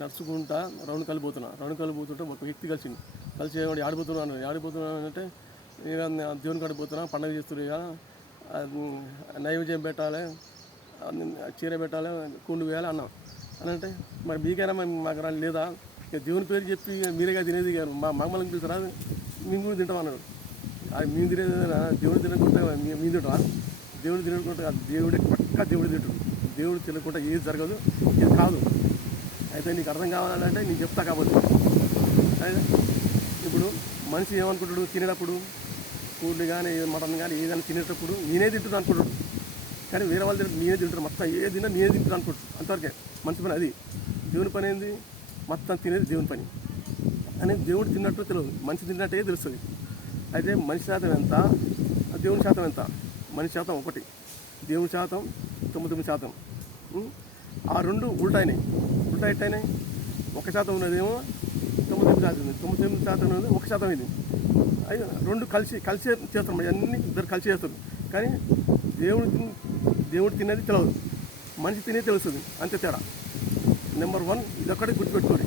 నడుచుకుంటా రౌండ్ కలిపోతుంటే ఒక వ్యక్తి కలిసి ఆడిపోతున్నాను అంటే ఇక దేవుని కాడికి పోతున్నా, పండుగ చేస్తున్నారు, ఇక నైవేద్యం పెట్టాలి, చీర పెట్టాలి, కుండు వేయాలి అన్నాం అని అంటే మరి మీకైనా మాకు లేదా ఇక దేవుని పేరు చెప్పి మీరేగా తినేది, ఇక మా మమ్మల్ని పిలుస్తారా, మేము కూడా తింటాం అన్నాడు. అది మేము తినేది దేవుడు తినకుండా మేము తింటారా? దేవుడు తినకుండా దేవుడే పక్కా దేవుడు తింటాడు. దేవుడు తినకుండా ఏది జరగదు, ఇది కాదు. అయితే నీకు అర్థం కావాలంటే నేను చెప్తా. కాబట్టి ఇప్పుడు మనిషి ఏమనుకుంటాడు తినేటప్పుడు, కూరలు కానీ మటన్ కానీ ఏదైనా తినేటప్పుడు నేనే తింటున్నాను అనుకుంటాడు. కానీ వేరే వాళ్ళు తింటారు, నేనే తింటారు, మొత్తం ఏది తిన్నా నేనే తింటాను అనుకుంటాడు. అంతవరకే మనిషి పని. అది దేవుని పని ఏంది? మొత్తం తినేది దేవుని పని అనేది. దేవుడు తిన్నట్టు తెలియదు, మనిషి తిన్నట్టే తెలుస్తుంది. అయితే మనిషి శాతం ఎంత, దేవుని శాతం ఎంత? మనిషి శాతం 1, దేవుని శాతం 99%. ఆ రెండు ఉల్టా ఎట్టయినాయి. 1% ఉన్నదేమో 99% ఉంది, 99% ఉన్నది 1% ఇది. అది రెండు కలిసి చేస్తారు. అన్నీ ఇద్దరు కలిసి చేస్తారు. కానీ దేవుడు తినేది తెలియదు, మనిషి తినేది తెలుస్తుంది. అంతే తేడా. నెంబర్ 1 ఇదొక్కటి గుర్తుపెట్టుకోండి.